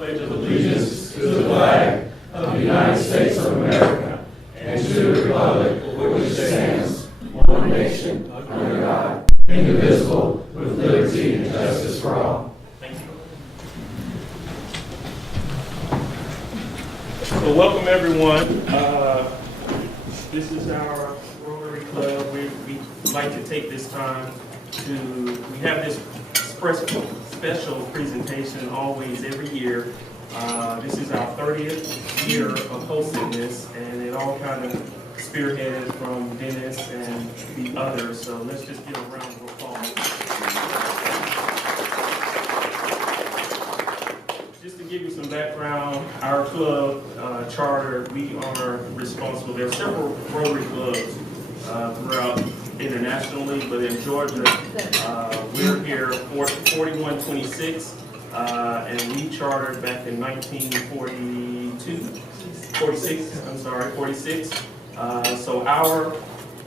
pledge allegiance to the flag of the United States of America and to the republic for which it stands, one nation, under God, indivisible, with liberty and justice for all. Thank you. So welcome everyone. This is our Rotary Club. We like to take this time we have this special presentation always every year. This is our 30th year of hosting this, and it all kind of spearheaded from Dennis and the others. So let's just give a round of applause. Just to give you some background, our club charter, we are responsible. There are several Rotary clubs throughout internationally, but in Georgia, we're here 4126, and we chartered back in 46. So our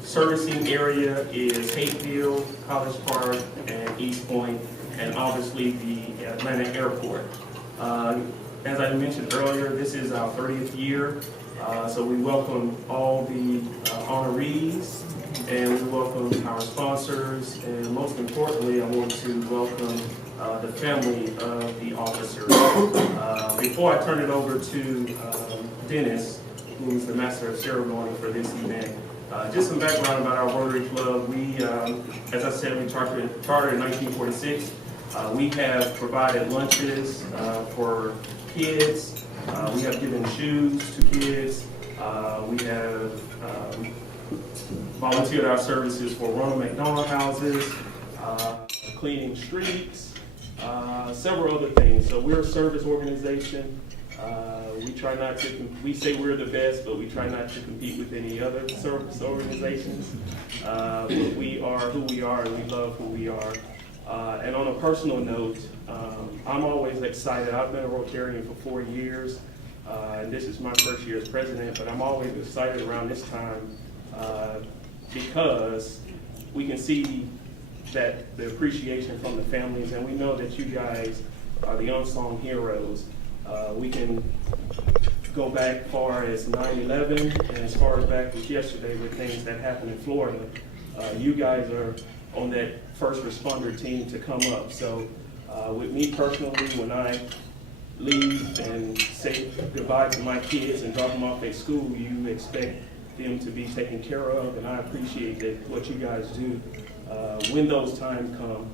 servicing area is Hateville, College Park, and East Point, and obviously the Atlanta Airport. As I mentioned earlier, this is our 30th year, so we welcome all the honorees, and we welcome our sponsors, and most importantly, I want to welcome the family of the officers. Before I turn it over to Dennis, who is the master of ceremony for this event, just some background about our Rotary Club. We, as I said, we chartered in 1946. We have provided lunches for kids. We have given shoes to kids. We have volunteered our services for Ronald McDonald houses, cleaning streets, several other things. So we're a service organization. We try not to, we say we're the best, but we try not to compete with any other service organizations. But we are who we are, and we love who we are. And on a personal note, I'm always excited. I've been a Rotarian for 4 years, and this is my first year as president, but I'm always excited around this time because we can see that the appreciation from the families, and we know that you guys are the unsung heroes. We can go back far as 9/11 and as far as back as yesterday with things that happened in Florida. You guys are on that first responder team to come up. So with me personally, when I leave and say goodbye to my kids and drop them off at school, you expect them to be taken care of, and I appreciate that what you guys do when those times come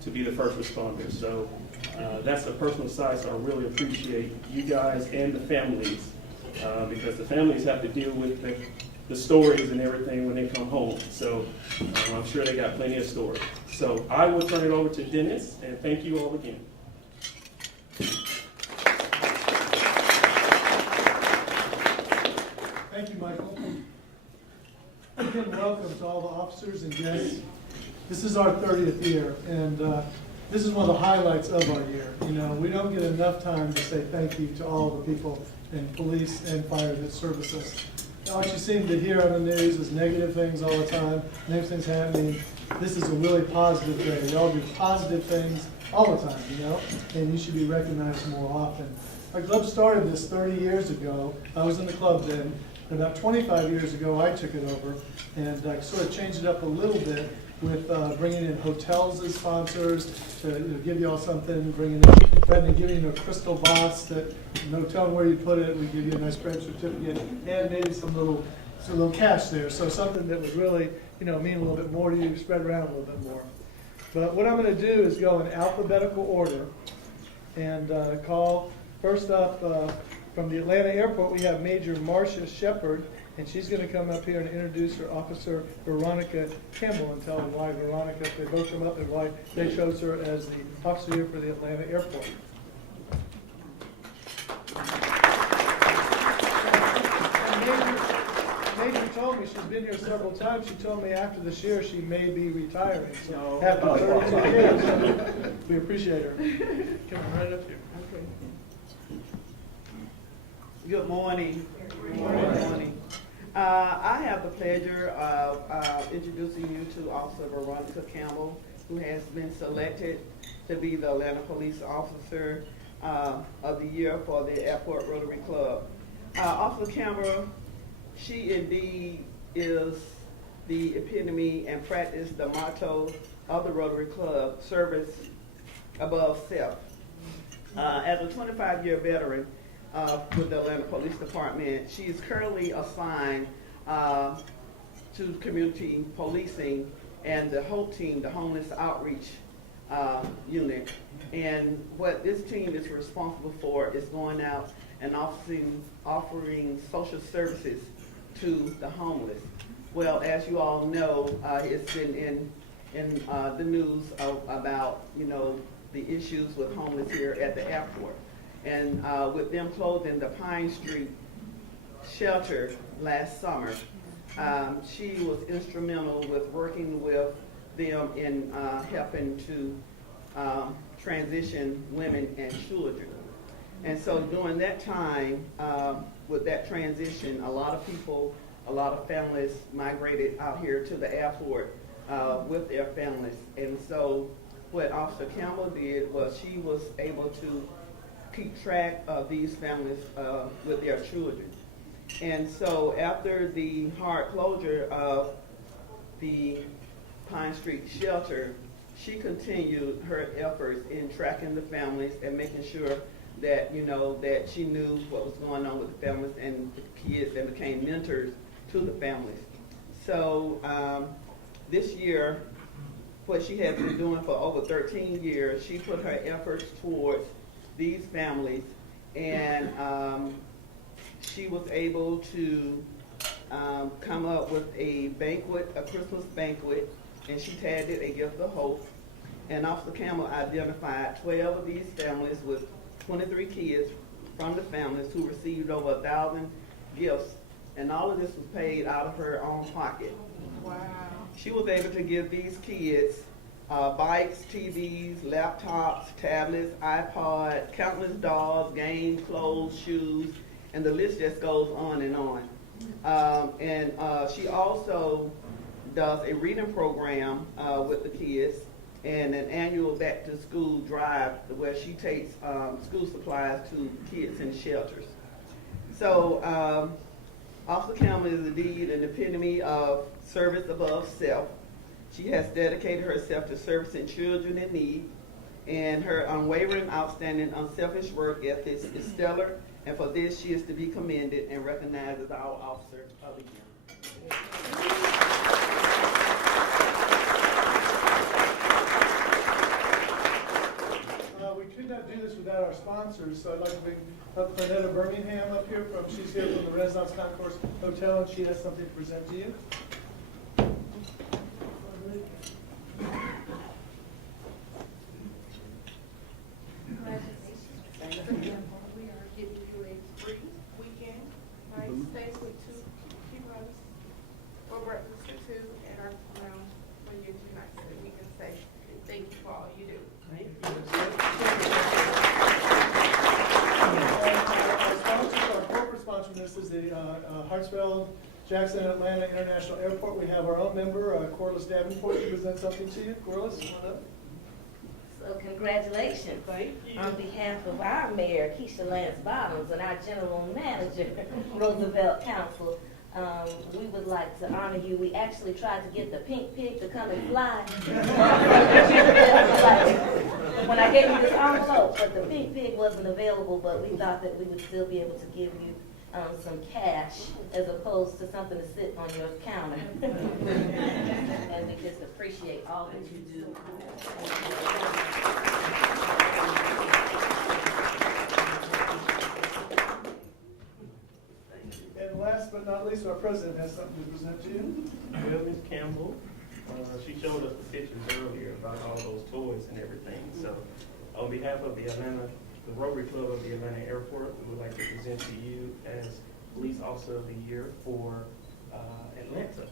to be the first responders. So that's the personal side, so I really appreciate you guys and the families because the families have to deal with the stories and everything when they come home. So I'm sure they got plenty of stories. So I will turn it over to Dennis, and thank you all again. Thank you, Michael. Again, welcome to all the officers and guests. This is our 30th year, and this is one of the highlights of our year. You know, we don't get enough time to say thank you to all the people in police and fire that service us. What you seem to hear on the news is negative things all the time, negative things happening. This is a really positive day. We all do positive things all the time, you know, and you should be recognized more often. Our club started this 30 years ago. I was in the club then. About 25 years ago, I took it over and sort of changed it up a little bit with bringing in hotels as sponsors to give you all something, rather than giving you a crystal box that no telling where you put it, we give you a nice credit certificate and maybe some little cash there. So something that would really, mean a little bit more to you, spread around a little bit more. But what I'm going to do is go in alphabetical order and call first up from the Atlanta Airport. We have Major Marcia Shepard, and she's going to come up here and introduce her Officer Veronica Campbell and tell them why Veronica, they both come up and why they chose her as the officer here for the Atlanta Airport. Major told me she's been here several times. She told me after this year she may be retiring. So after 32 years, we appreciate her. Come right up here. Okay. Good morning. Good morning. I have the pleasure of introducing you to Officer Veronica Campbell, who has been selected to be the Atlanta Police Officer of the year for the Airport Rotary Club. Officer Campbell, she indeed is the epitome and practice the motto of the Rotary Club, service above self. As a 25-year veteran with the Atlanta Police Department, she is currently assigned to community policing and the HOPE team, the Homeless Outreach Unit. And what this team is responsible for is going out and offering social services to the homeless. Well, as you all know, it's been in the news about, the issues with homeless here at the airport. And with them closing the Pine Street shelter last summer, she was instrumental with working with them in helping to transition women and children. And so during that time, with that transition, a lot of people, a lot of families migrated out here to the airport with their families. And so what Officer Campbell did was she was able to keep track of these families with their children. And so after the hard closure of the Pine Street shelter, she continued her efforts in tracking the families and making sure that, that she knew what was going on with the families and the kids, and became mentors to the families. So this year, what she has been doing for over 13 years, she put her efforts towards these families, and she was able to come up with a banquet, a Christmas banquet, and she tagged it a gift of hope. And Officer Campbell identified 12 of these families with 23 kids from the families who received over 1,000 gifts, and all of this was paid out of her own pocket. Wow. She was able to give these kids bikes, TVs, laptops, tablets, iPods, countless dolls, games, clothes, shoes, and the list just goes on and on. And she also does a reading program with the kids, and an annual back-to-school drive where she takes school supplies to kids in shelters. So Officer Campbell is indeed an epitome of service above self. She has dedicated herself to servicing children in need, and her unwavering, outstanding, unselfish work ethic is stellar, and for this she is to be commended and recognized as our Officer of the Year. We could not do this without our sponsors, so I'd like to bring up Lynetta Birmingham up here she's here from the Renaissance Concourse Hotel, and she has something to present to you. We are giving you a free weekend, night stays with two heroes for breakfast for two at our when you're two nights, so we can say thank you for all you do. Thank you. Our sponsors, our corporate sponsor, this is the Hartsfield Jackson Atlanta International Airport. We have our own member, Corliss Davenport, to present something to you. Corliss, come on up. So congratulations. Thank you. On behalf of our mayor, Keisha Lance Bottoms, and our general manager, Roosevelt Council, we would like to honor you. We actually tried to get the pink pig to come and fly. When I gave you this envelope, but the pink pig wasn't available, but we thought that we would still be able to give you some cash as opposed to something to sit on your counter. And we just appreciate all that you do. And last but not least, our president has something to present to you. Well, Ms. Campbell, she showed us the pictures earlier about all those toys and everything. So on behalf of the Rotary Club of the Atlanta Airport, we would like to present to you as Police Officer of the Year for Atlanta.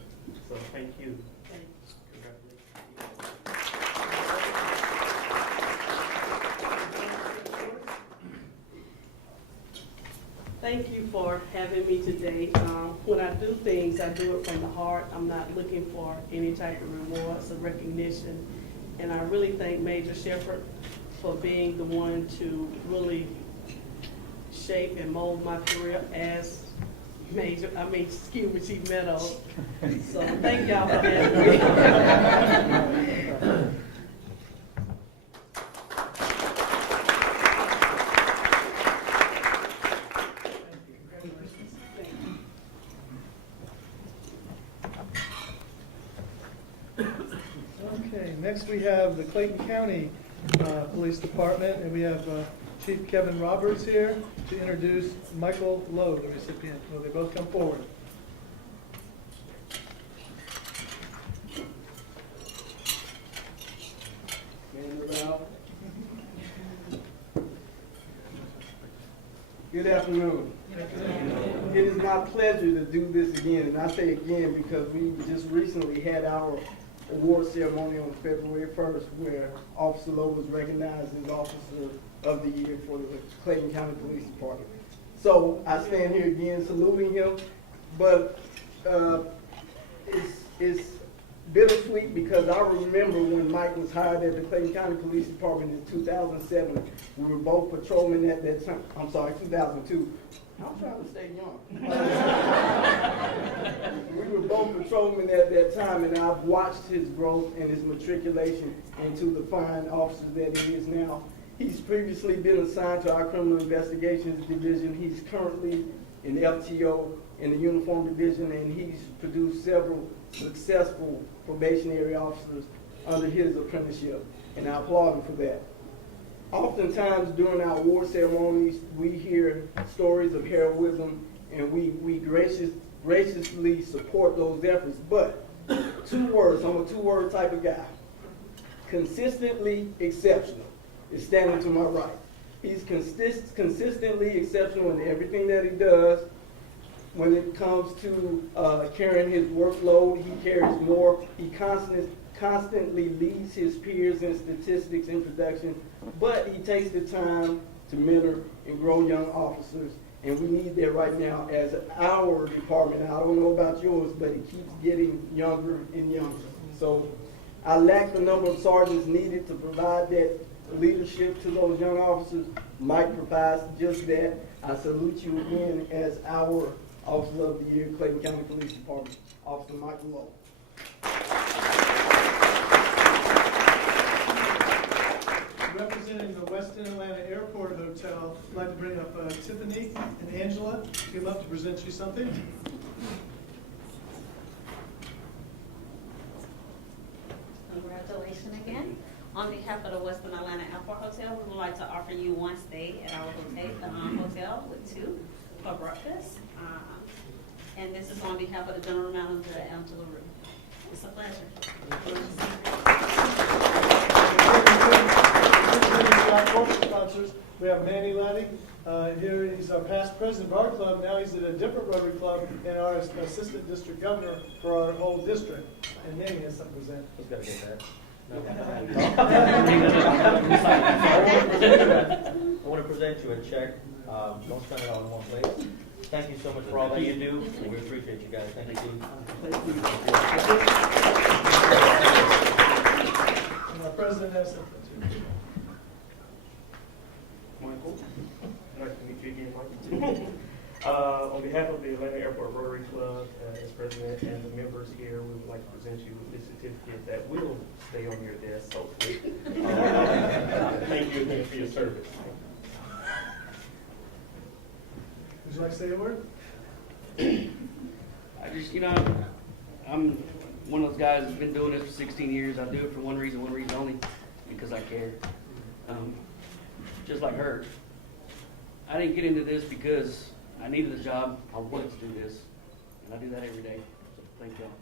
So thank you. Congratulations. Thank you for having me today. When I do things, I do it from the heart. I'm not looking for any type of rewards or recognition. And I really thank Major Shepherd for being the one to really shape and mold my career as Chief Meadows. So thank y'all for having me. Okay, next we have the Clayton County Police Department, and we have Chief Kevin Roberts here to introduce Michael Lowe, the recipient. Will they both come forward? Good afternoon. It is my pleasure to do this again, and I say again because we just recently had our award ceremony on February 1st where Officer Lowe was recognized as Officer of the Year for the Clayton County Police Department. So I stand here again saluting him, but it's bittersweet because I remember when Mike was hired at the Clayton County Police Department in 2007. We were both patrolmen at that time. I'm sorry, 2002. I'm trying to stay young. We were both patrolmen at that time, and I've watched his growth and his matriculation into the fine officer that he is now. He's previously been assigned to our Criminal Investigations Division. He's currently in FTO in the Uniform Division, and he's produced several successful probationary officers under his apprenticeship, and I applaud him for that. Oftentimes during our award ceremonies, we hear stories of heroism, and we graciously support those efforts. But 2 words, I'm a 2-word type of guy. Consistently exceptional is standing to my right. He's consistently exceptional in everything that he does. When it comes to carrying his workload, he carries more. He constantly leads his peers in statistics and production, but he takes the time to mentor and grow young officers, and we need that right now as our department. I don't know about yours, but it keeps getting younger and younger. So I lack the number of sergeants needed to provide that leadership to those young officers. Mike provides just that. I salute you again as our Officer of the Year, Clayton County Police Department, Officer Michael Lowe. Representing the Westin Atlanta Airport Hotel, I'd like to bring up Tiffany and Angela. We'd love to present you something. Congratulations again. On behalf of the Westin Atlanta Airport Hotel, we would like to offer you 1 stay at our hotel with 2 for breakfast. And this is on behalf of the General Manager, Angela Rue. It's a pleasure. Our corporate sponsors, we have Manny Laddie. Here he's our past president of our club. Now he's at a different Rotary Club and our assistant district governor for our whole district. And Manny has something to present. Who's got to get that? I want to present you a check. Don't spend it all in one place. Thank you so much for all that you do. We appreciate you guys. Thank you. And our president has something too. Michael, nice to meet you again, Michael. On behalf of the Atlanta Airport Rotary Club, as president and the members here, we would like to present you with this certificate that will stay on your desk, hopefully. Thank you again for your service. Would you like to say a word? I just, I'm one of those guys that's been doing this for 16 years. I do it for one reason only, because I care. Just like her. I didn't get into this because I needed a job. I wanted to do this, and I do that every day. So thank y'all.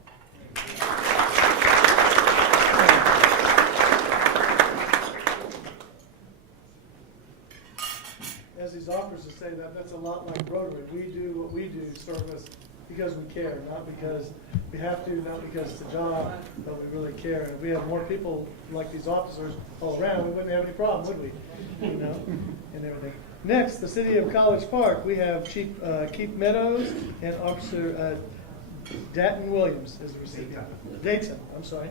As these officers say, that's a lot like Rotary. We do what we do, service, because we care, not because we have to, not because it's a job, but we really care. And if we have more people like these officers all around, we wouldn't have any problem, would we? And everything. Next, the City of College Park, we have Chief Keith Meadows and Officer Daton Williams as the recipient. Daton, I'm sorry.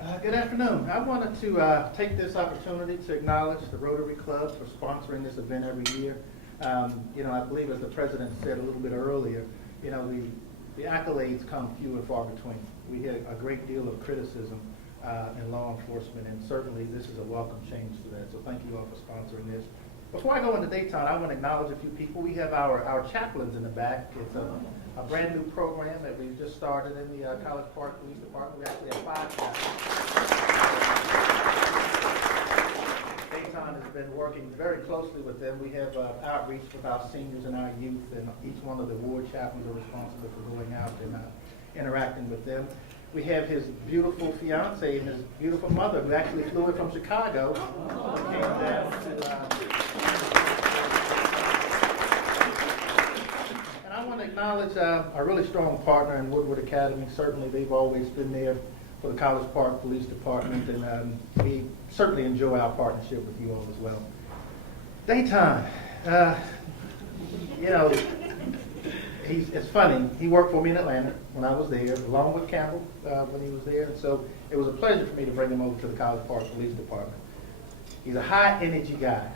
Good afternoon. I wanted to take this opportunity to acknowledge the Rotary Club for sponsoring this event every year. I believe as the president said a little bit earlier, the accolades come few and far between. We hear a great deal of criticism in law enforcement, and certainly this is a welcome change to that. So thank you all for sponsoring this. Before I go into Daton, I want to acknowledge a few people. We have our chaplains in the back. It's a brand new program that we've just started in the College Park Police Department. We actually have 5 chaplains. Daton has been working very closely with them. We have outreach with our seniors and our youth, and each one of the ward chaplains are responsible for going out and interacting with them. We have his beautiful fiance and his beautiful mother, who actually flew in from Chicago. Came down to, and I want to acknowledge a really strong partner in Woodward Academy. Certainly, they've always been there for the College Park Police Department, and we certainly enjoy our partnership with you all as well. Daton, it's funny. He worked for me in Atlanta when I was there, along with Campbell when he was there, and so it was a pleasure for me to bring him over to the College Park Police Department. He's a high-energy guy,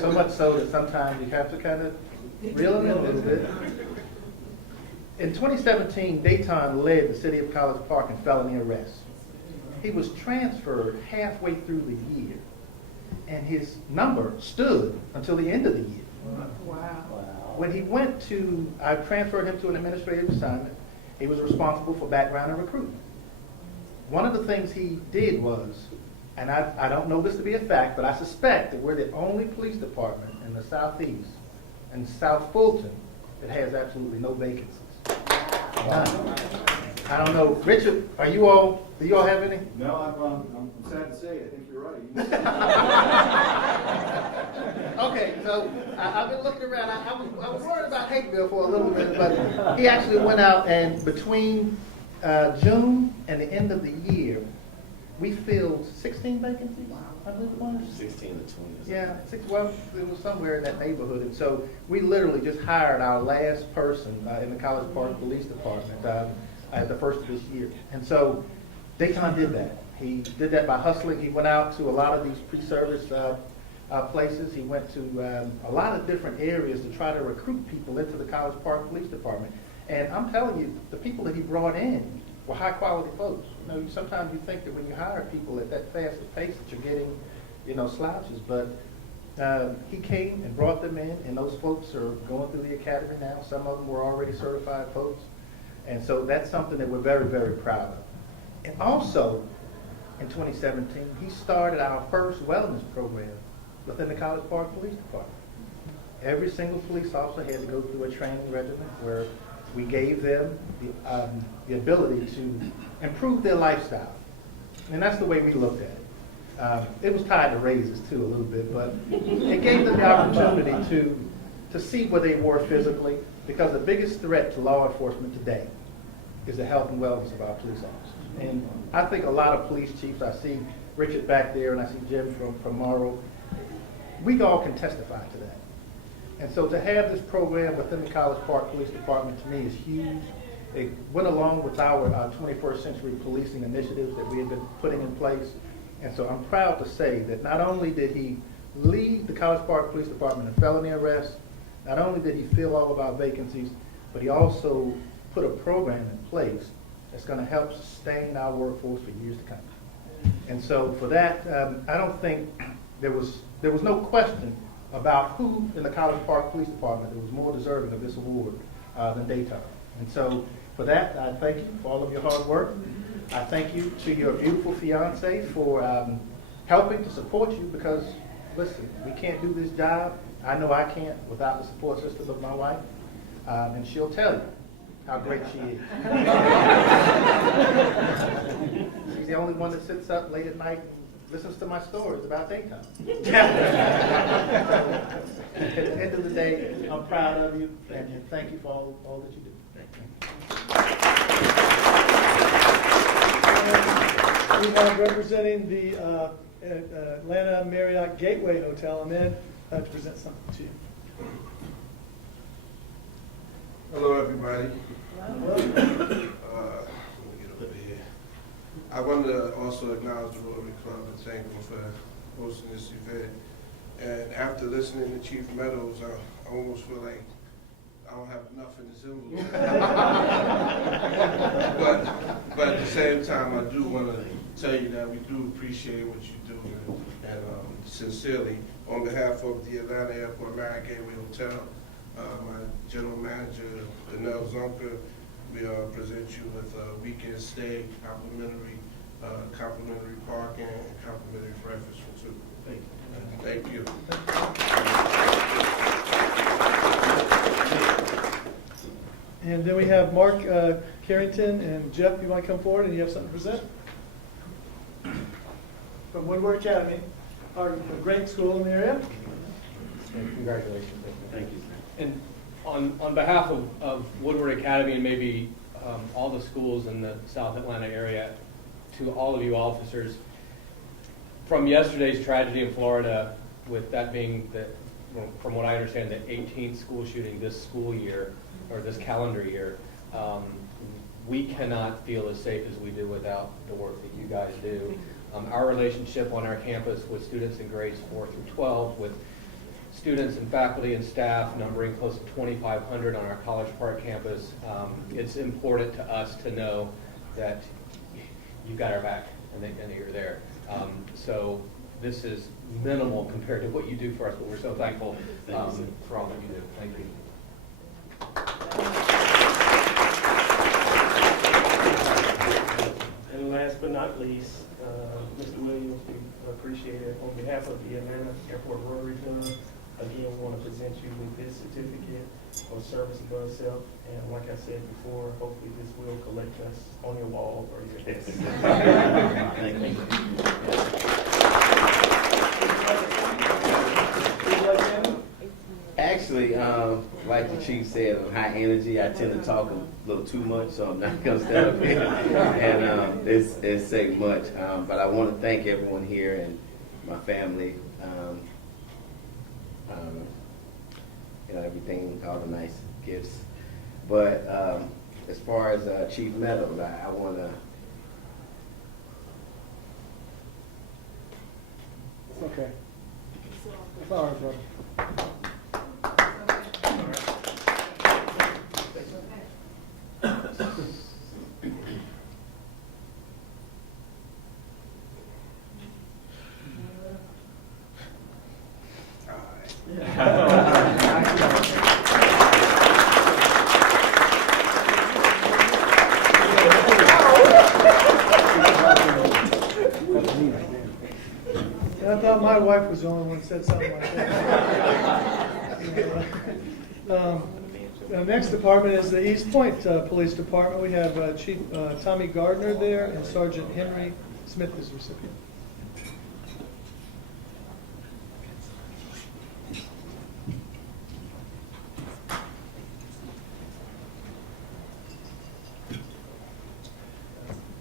so much so that sometimes you have to kind of reel him in a little bit. In 2017, Daton led the city of College Park in felony arrests. He was transferred halfway through the year, and his number stood until the end of the year. Wow. When he went to, I transferred him to an administrative assignment. He was responsible for background and recruitment. One of the things he did was, and I don't know this to be a fact, but I suspect that we're the only police department in the Southeast and South Fulton that has absolutely no vacancies. I don't know, Richard, do you all have any? No, I'm sad to say, I think you're right. Okay, so I've been looking around. I was worried about Hakeville for a little bit, but he actually went out, and between June and the end of the year, we filled 16 vacancies, I believe it was. 16 to 20. Yeah, it was somewhere in that neighborhood. And so we literally just hired our last person in the College Park Police Department at the first of this year. And so Daton did that. He did that by hustling. He went out to a lot of these pre-service places. He went to a lot of different areas to try to recruit people into the College Park Police Department. And I'm telling you, the people that he brought in were high-quality folks. Sometimes you think that when you hire people at that fast a pace that you're getting, slouches. But he came and brought them in, and those folks are going through the academy now. Some of them were already certified folks. And so that's something that we're very, very proud of. And also, in 2017, he started our first wellness program within the College Park Police Department. Every single police officer had to go through a training regimen where we gave them the ability to improve their lifestyle. And that's the way we looked at it. It was tied to raises too a little bit, but it gave them the opportunity to see where they were physically, because the biggest threat to law enforcement today is the health and wellness of our police officers. And I think a lot of police chiefs, I see Richard back there and I see Jim from Morrow, we all can testify to that. And so to have this program within the College Park Police Department to me is huge. It went along with our 21st century policing initiatives that we have been putting in place. And so I'm proud to say that not only did he lead the College Park Police Department in felony arrests, not only did he fill all of our vacancies, but he also put a program in place that's going to help sustain our workforce for years to come. And so for that, I don't think there was no question about who in the College Park Police Department that was more deserving of this award than Daton. And so for that, I thank you for all of your hard work. I thank you to your beautiful fiance for helping to support you, because, listen, we can't do this job. I know I can't without the support system of my wife. And she'll tell you how great she is. She's the only one that sits up late at night and listens to my stories about Daton. At the end of the day, I'm proud of you, and thank you for all that you do. We have representing the Atlanta Marriott Gateway Hotel. I'm in to present something to you. Hello, everybody. Let me get over here. I wanted to also acknowledge the Rotary Club and thank them for hosting this event. And after listening to Chief Meadows, I almost feel like I don't have enough in this envelope. but at the same time, I do want to tell you that we do appreciate what you do, and sincerely, on behalf of the Atlanta Airport Marriott Gateway Hotel, my general manager, Danelle Zunker, we present you with a weekend stay, complimentary parking, and complimentary breakfast for two. Thank you. And then we have Mark Carrington and Jeff. You want to come forward and you have something to present? From Woodward Academy, our great school in the area. Congratulations. Thank you. And on behalf of Woodward Academy and maybe all the schools in the South Atlanta area, to all of you officers, from yesterday's tragedy in Florida, with that being, from what I understand, the 18th school shooting this school year, or this calendar year, we cannot feel as safe as we do without the work that you guys do. Our relationship on our campus with students in grades 4 through 12, with students and faculty and staff numbering close to 2,500 on our College Park campus, it's important to us to know that you've got our back and that you're there. So this is minimal compared to what you do for us, but we're so thankful for all that you do. Thank you. And last but not least, Mr. Williams, we appreciate it. On behalf of the Atlanta Airport Rotary Club, again, we want to present you with this certificate of service above self. And like I said before, hopefully this will collect us on your wall or your desk. Thank you. Actually, like the chief said, on high energy, I tend to talk a little too much, so I'm not going to stand up here and say much. But I want to thank everyone here and my family, you know, everything, all the nice gifts. But as far as Chief Meadows, I want to. It's okay. It's all right, brother. I thought my wife was the only one who said something like that. Next department is the East Point Police Department. We have Chief Tommy Gardner there, and Sergeant Henry Smith is the recipient.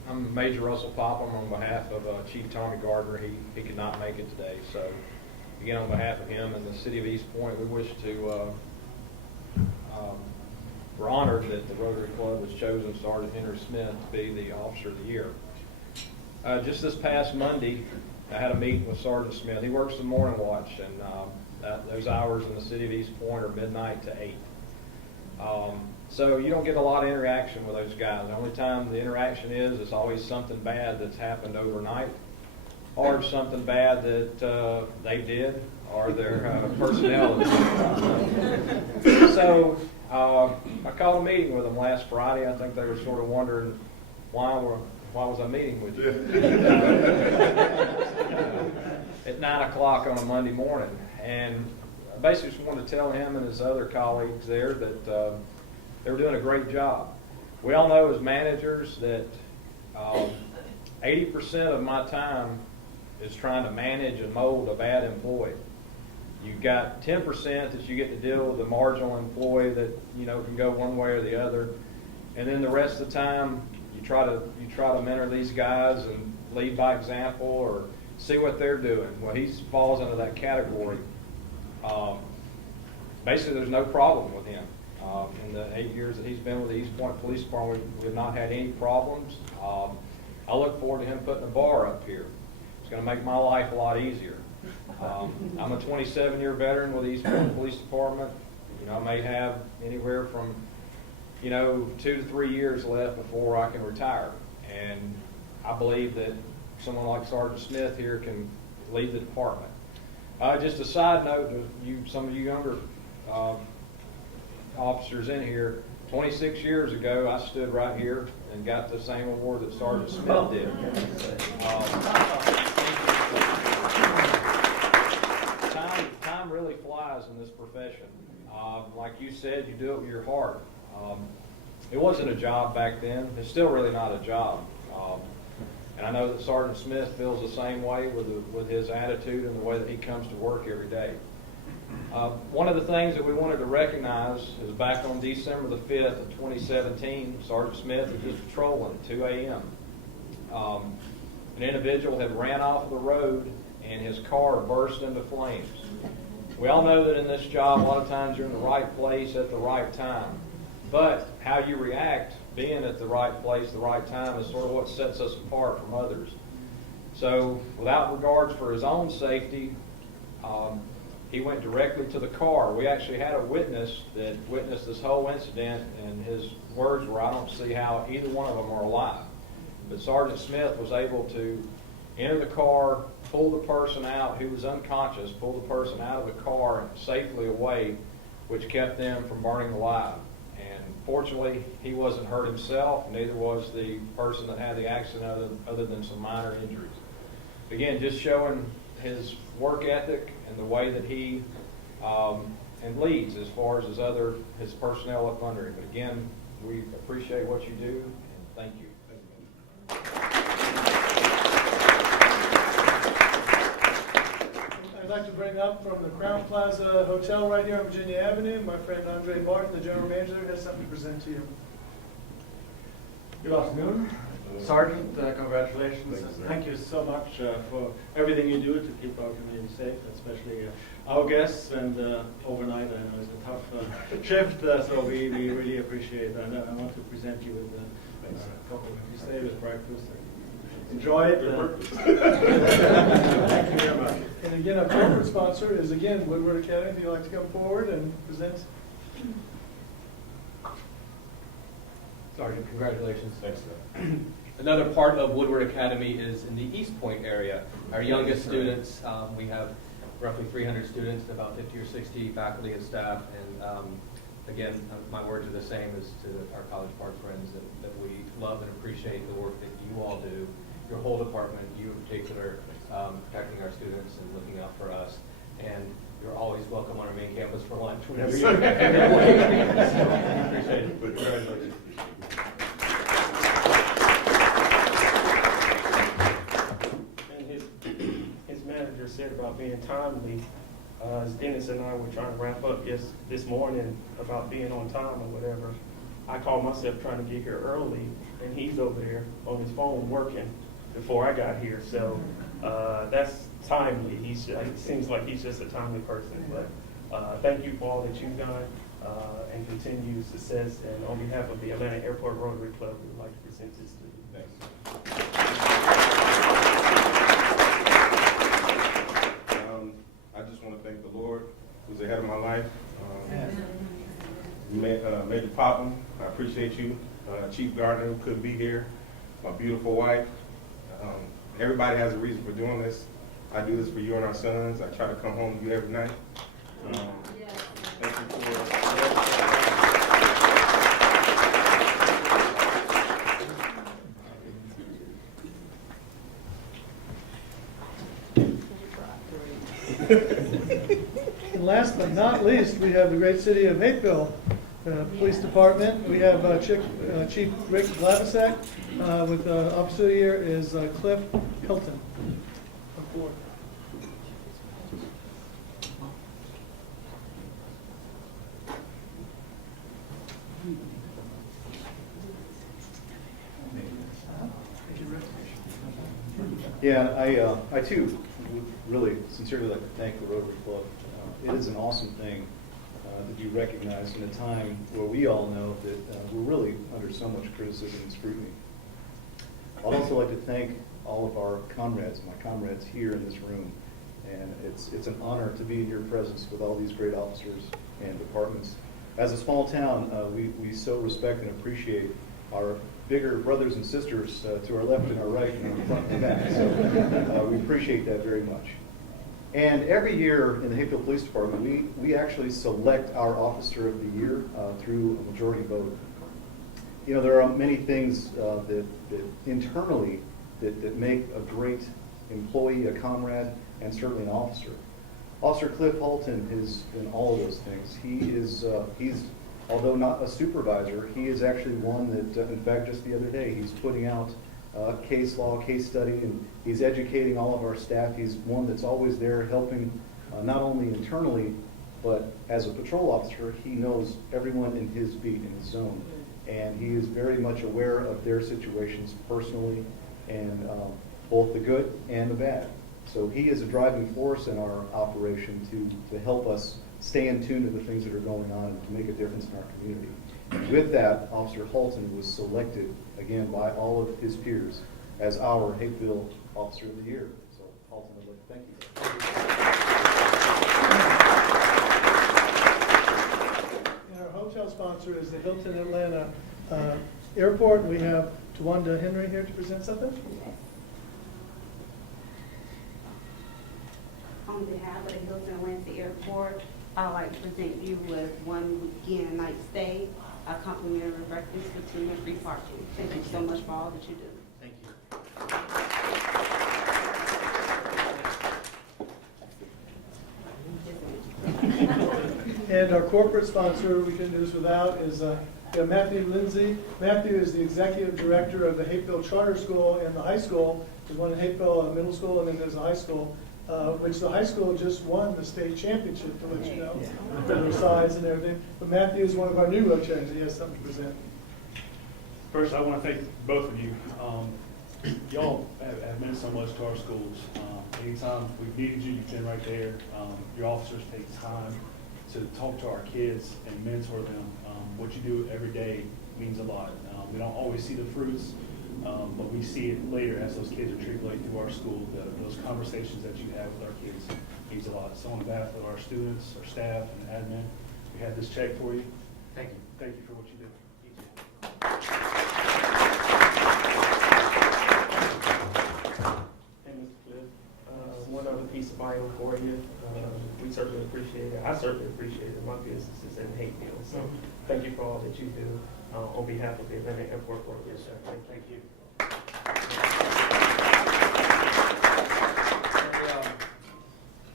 I'm Major Russell Popham on behalf of Chief Tommy Gardner. He could not make it today, so again, on behalf of him and the City of East Point, we wish to, we're honored that the Rotary Club has chosen Sergeant Henry Smith to be the Officer of the Year. Just this past Monday, I had a meeting with Sergeant Smith. He works the morning watch, and those hours in the City of East Point are midnight to 8. So you don't get a lot of interaction with those guys. The only time the interaction is, it's always something bad that's happened overnight, or something bad that they did, or their personnel did. So I called a meeting with them last Friday. I think they were sort of wondering why was I meeting with you at 9 o'clock on a Monday morning. And I basically just wanted to tell him and his other colleagues there that they were doing a great job. We all know as managers that 80% of my time is trying to manage and mold a bad employee. You've got 10% that you get to deal with the marginal employee that, you know, can go one way or the other, and then the rest of the time you try to mentor these guys and lead by example or see what they're doing. Well, he falls into that category. Basically, there's no problem with him. In the 8 years that he's been with the East Point Police Department, we've not had any problems. I look forward to him putting a bar up here. It's going to make my life a lot easier. I'm a 27-year veteran with the East Point Police Department. You know, I may have anywhere from, 2 to 3 years left before I can retire. And I believe that someone like Sergeant Smith here can lead the department. Just a side note to some of you younger officers in here, 26 years ago, I stood right here and got the same award that Sergeant Smith did. Time really flies in this profession. Like you said, you do it with your heart. It wasn't a job back then. It's still really not a job. And I know that Sergeant Smith feels the same way with his attitude and the way that he comes to work every day. One of the things that we wanted to recognize is back on December the 5th of 2017, Sergeant Smith was just patrolling at 2 a.m. An individual had ran off the road and his car burst into flames. We all know that in this job, a lot of times you're in the right place at the right time. But how you react, being at the right place, the right time, is sort of what sets us apart from others. So without regards for his own safety, he went directly to the car. We actually had a witness that witnessed this whole incident, and his words were, "I don't see how either one of them are alive." But Sergeant Smith was able to enter the car, pull the person out who was unconscious, pull the person out of the car and safely away, which kept them from burning alive. And fortunately, he wasn't hurt himself, neither was the person that had the accident other than some minor injuries. Again, just showing his work ethic and the way that he and leads as far as his personnel up under him. But again, we appreciate what you do, and thank you. I'd like to bring up from the Crown Plaza Hotel right here on Virginia Avenue, my friend Andre Barton, the general manager, has something to present to you. Good afternoon. Sergeant, congratulations. Thank you so much for everything you do to keep our community safe, especially our guests. And overnight, I know it's a tough shift, so we really appreciate it. And I want to present you with a couple of you stay with breakfast. Enjoy it. Thank you very much. And again, our corporate sponsor is again Woodward Academy. If you'd like to come forward and present. Sergeant, congratulations. Thanks, sir. Another part of Woodward Academy is in the East Point area. Our youngest students, we have roughly 300 students, about 50 or 60 faculty and staff. And again, my words are the same as to our College Park friends, that we love and appreciate the work that you all do, your whole department, you in particular, protecting our students and looking out for us. And you're always welcome on our main campus for lunch whenever you appreciate it. Congratulations. His manager said about being timely, as Dennis and I were trying to wrap up this morning about being on time or whatever, I called myself trying to get here early, and he's over there on his phone working before I got here. So that's timely. It seems like he's just a timely person. But thank you for all that you've done and continued success. And on behalf of the Atlanta Airport Rotary Club, we would like to present this to you. Thanks. I just want to thank the Lord, who's ahead of my life. Major Popham, I appreciate you. Chief Gardner, who couldn't be here. My beautiful wife. Everybody has a reason for doing this. I do this for you and our sons. I try to come home to you every night. Thank you for And last but not least, we have the great city of Hapeville Police Department. We have Chief Rick Glavasek with officer here is Cliff Hilton. Yeah, I too would really sincerely like to thank the Rotary Club. It is an awesome thing to be recognized in a time where we all know that we're really under so much criticism and scrutiny. I'd also like to thank all of our comrades, my comrades here in this room. And it's an honor to be in your presence with all these great officers and departments. As a small town, we so respect and appreciate our bigger brothers and sisters to our left and our right and our front and back. So we appreciate that very much. And every year in the Hapeville Police Department, we actually select our Officer of the Year through a majority vote. You know, there are many things that internally that make a great employee, a comrade, and certainly an officer. Officer Cliff Halton is in all of those things. He's although not a supervisor, he is actually one that, in fact, just the other day, he's putting out case law, case study, and he's educating all of our staff. He's one that's always there helping not only internally, but as a patrol officer, he knows everyone in his beat, in his zone. And he is very much aware of their situations personally, and both the good and the bad. So he is a driving force in our operation to help us stay in tune to the things that are going on and to make a difference in our community. And with that, Officer Halton was selected, again, by all of his peers as our Hapeville Officer of the Year. So, Halton, I'd like to thank you. And our hotel sponsor is the Hilton Atlanta Airport. We have Tawanda Henry here to present something. On behalf of the Hilton Atlanta Airport, I'd like to present you with one weekend night stay, a complimentary breakfast for 2 and free parking. Thank you so much for all that you do. Thank you. And our corporate sponsor, we couldn't do this without, is Matthew Lindsay. Matthew is the executive director of the Hapeville Charter School and the high school. There's one in Hapeville Middle School, and then there's a high school, which the high school just won the state championship, to let you know, for their size and everything. But Matthew is one of our new Rotarys. He has something to present. First, I want to thank both of you. Y'all have meant so much to our schools. Anytime we've needed you, you've been right there. Your officers take time to talk to our kids and mentor them. What you do every day means a lot. We don't always see the fruits, but we see it later as those kids matriculate through our school. Those conversations that you have with our kids means a lot. So on behalf of our students, our staff, and admin, we have this check for you. Thank you. Thank you for what you do. Hey, Mr. Cliff, one other piece of bio for you. We certainly appreciate it. I certainly appreciate it. My business is in Hapeville, so thank you for all that you do on behalf of the Atlanta Airport Rotary Club. Thank you.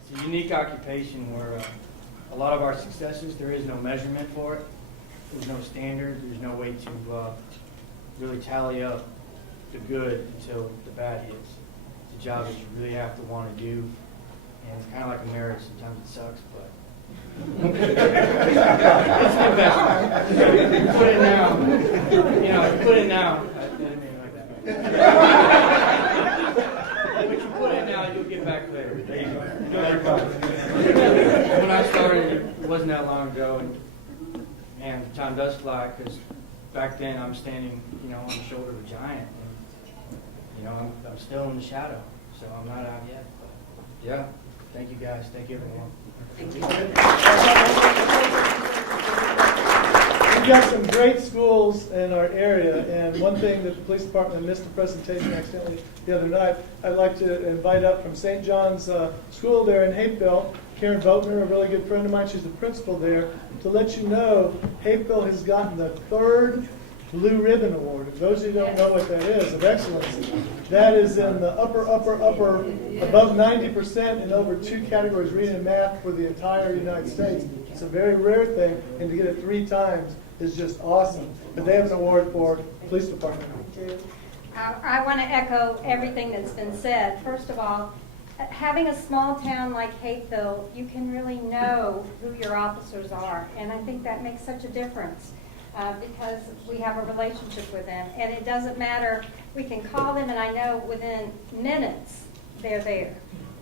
It's a unique occupation where a lot of our successes, there is no measurement for it. There's no standard. There's no way to really tally up the good until the bad hits. It's a job that you really have to want to do. And it's kind of like a marriage. Sometimes it sucks, but it's the best. You put it now. You know, you put it now. I didn't mean it like that. But you put it now, you'll get back later. There you go. When I started, it wasn't that long ago, and time does fly, because back then I'm standing, you know, on the shoulder of a giant, and you know, I'm still in the shadow, so I'm not out yet. But yeah, thank you guys, thank you everyone. Thank you. We've got some great schools in our area, and one thing that the police department missed a presentation accidentally the other night, I'd like to invite up from St. John's School there in Hapeville, Karen Vogtner, a really good friend of mine, she's the principal there, to let you know Hapeville has gotten the 3rd Blue Ribbon Award. If those of you don't know what that is, of excellence, that is in the upper, above 90% in over 2 categories, reading and math, for the entire United States. It's a very rare thing, and to get it 3 times is just awesome. But they have an award for the police department. I want to echo everything that's been said. First of all, having a small town like Hapeville, you can really know who your officers are, and I think that makes such a difference. Because we have a relationship with them. And it doesn't matter, we can call them and I know within minutes they're there.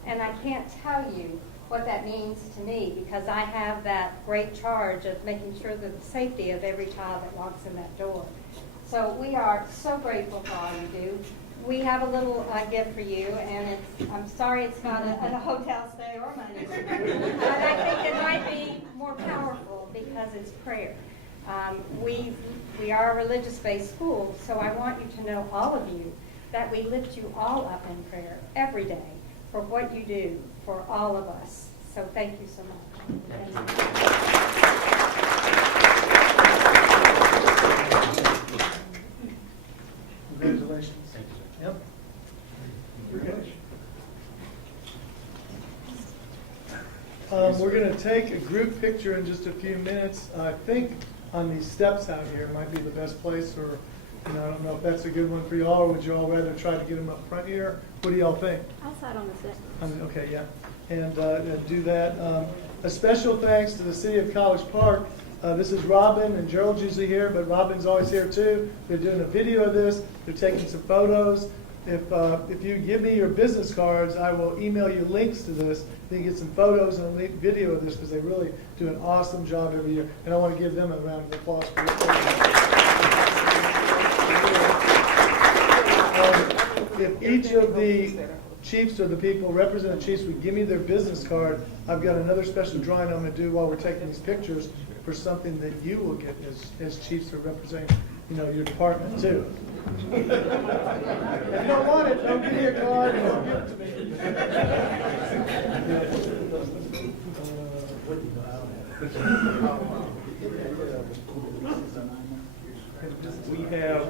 And I can't tell you what that means to me, because I have that great charge of making sure that the safety of every child that walks in that door. So we are so grateful for all you do. we have a little gift for you, and I'm sorry it's not a hotel stay or money. But I think it might be more powerful because it's prayer. We are a religious-based school, so I want you to know, all of you, that we lift you all up in prayer every day for what you do for all of us. So thank you so much. Congratulations. Thank you, sir. Yep. We're going to take a group picture in just a few minutes. I think on these steps out here might be the best place, or I don't know if that's a good one for y'all, or would you all rather try to get them up front here? What do y'all think? Outside on the steps. Okay, yeah, and do that. A special thanks to the City of College Park. This is Robin, and Gerald's usually here, but Robin's always here too. They're doing a video of this. They're taking some photos. If you give me your business cards, I will email you links to this. You can get some photos and a video of this because they really do an awesome job every year. And I want to give them a round of applause for it. If each of the chiefs or the people representing chiefs would give me their business card, I've got another special drawing I'm going to do while we're taking these pictures for something that you will get as chiefs who represent, your department too. If you don't want it, don't give me a card and don't give it to me. We have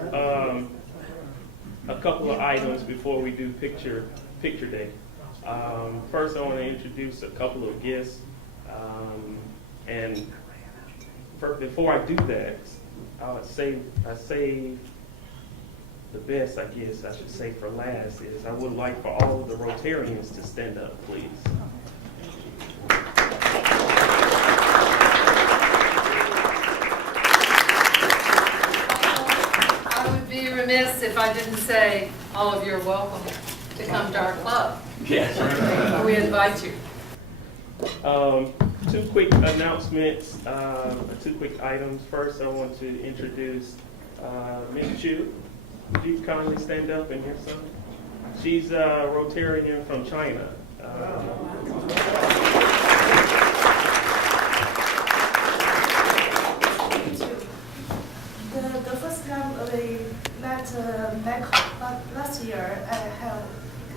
a couple of items before we do picture day. First, I want to introduce a couple of guests, and before I do that, I save the best, I guess I should say, for last. Is I would like for all of the Rotarians to stand up, please. I would be remiss if I didn't say all of you are welcome to come to our club. Yes. We invite you. Two quick announcements, two quick items. First, I want to introduce Ms. Chu. Would you kindly stand up and hear something? She's a Rotarian from China. The first time we met Michael, but last year I have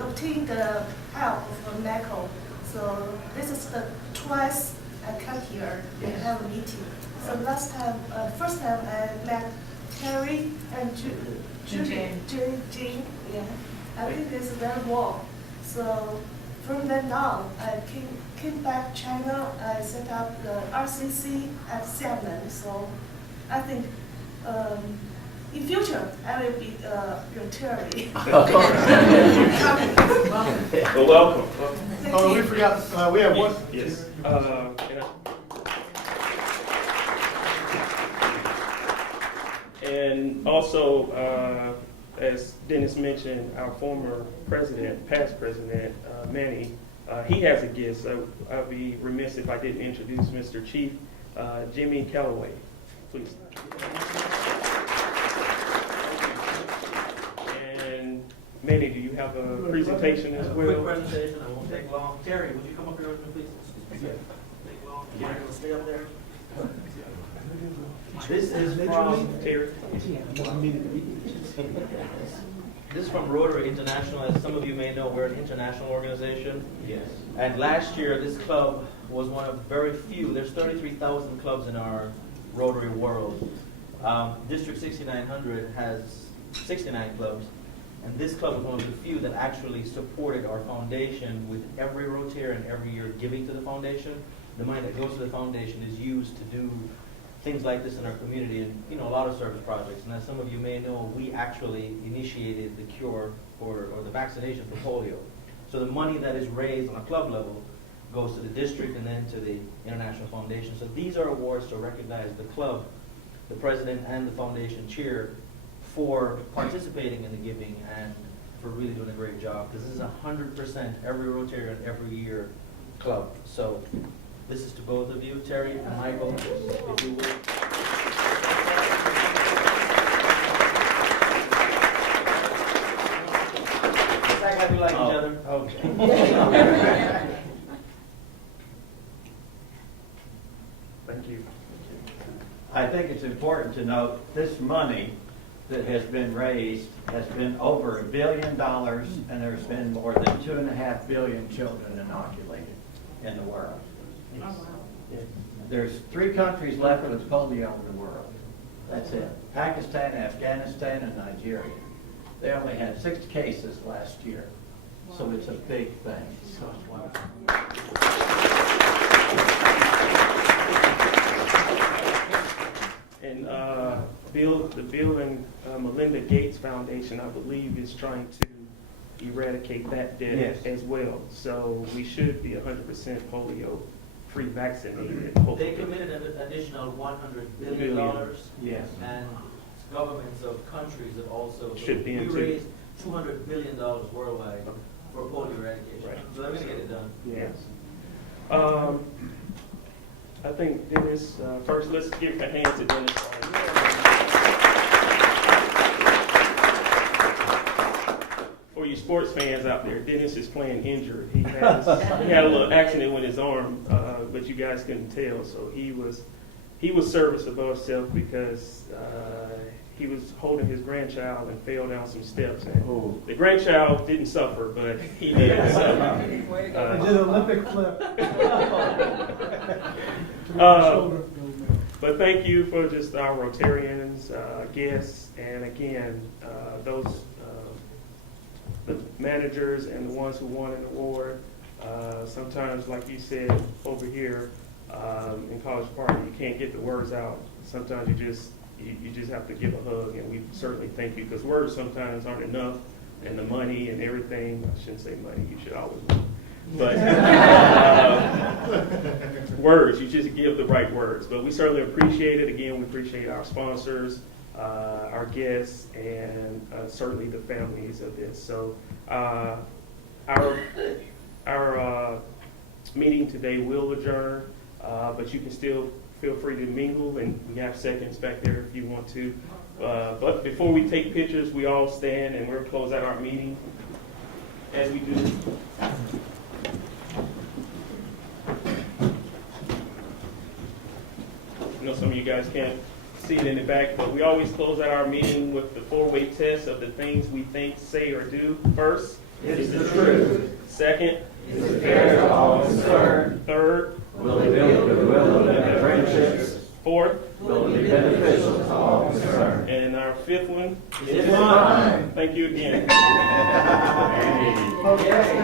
obtained the help from Michael. So this is the twice I come here and have a meeting. So first time I met Terry and Jane. Yeah, I think it's very warm. So from then on, I came back to China. I set up the RCC at Xiamen. So I think in future I will be Rotary. Well, welcome. Oh, we forgot. We have one. Yes. And also, as Dennis mentioned, our former president, past president, Manny, he has a guest. I'd be remiss if I didn't introduce Mr. Chief Jimmy Calloway. Please. And Manny, do you have a presentation as well? Quick presentation, I won't take long. Terry, would you come up here with me, please? Take long. Terry, will stay up there. This is from Terry. This is from Rotary International. As some of you may know, we're an international organization. Yes. And last year, this club was one of very few. There's 33,000 clubs in our Rotary world. District 6900 has 69 clubs. And this club was one of the few that actually supported our foundation with every Rotarian every year giving to the foundation. The money that goes to the foundation is used to do things like this in our community and, a lot of service projects. And as some of you may know, we actually initiated the cure or the vaccination for polio. So the money that is raised on a club level goes to the district and then to the International Foundation. So these are awards to recognize the club, the president and the foundation chair for participating in the giving and for really doing a great job. Because this is 100% every Rotarian every year club. So this is to both of you, Terry and Michael, if you will. Thank you. I think it's important to note this money that has been raised has been over $1 billion, and there's been more than 2.5 billion children inoculated in the world. There's 3 countries left with polio in the world. That's it. Pakistan, Afghanistan, and Nigeria. They only had 6 cases last year. So it's a big thing. So it's wonderful. And the Bill and Melinda Gates Foundation, I believe, is trying to eradicate that debt as well. So we should be 100% polio-free vaccinated. They committed an additional $100 billion. Yes. And governments of countries have also. Should be we into. raised $200 billion worldwide for polio eradication. Right. So they're going to get it done. Yes. I think Dennis, first let's give a hand to Dennis. For you sports fans out there, Dennis is playing injured. He had a little accident with his arm, but you guys couldn't tell. So he was service above self because he was holding his grandchild and fell down some steps. And the grandchild didn't suffer, but he did. So, I did an Olympic flip. But thank you for just our Rotarians, guests, and again, those the managers and the ones who won an award. Sometimes, like you said over here in College Park, you can't get the words out. Sometimes you just have to give a hug, and we certainly thank you because words sometimes aren't enough, and the money and everything. I shouldn't say money. You should always money. But words, you just give the right words. But we certainly appreciate it. Again, we appreciate our sponsors, our guests, and certainly the families of this. So our meeting today will adjourn, but you can still feel free to mingle, and we have seconds back there if you want to. But before we take pictures, we all stand and we'll close out our meeting as we do. I know some of you guys can't see it in the back, but we always close out our meeting with the 4-way test of the things we think, say, or do. First, Is the truth. Second, Is it fair to all concerned. Third, Will it build goodwill and friendships. Fourth, Will it be beneficial to all concerned. and our 5th one, Is it mine. Thank you again. Okay.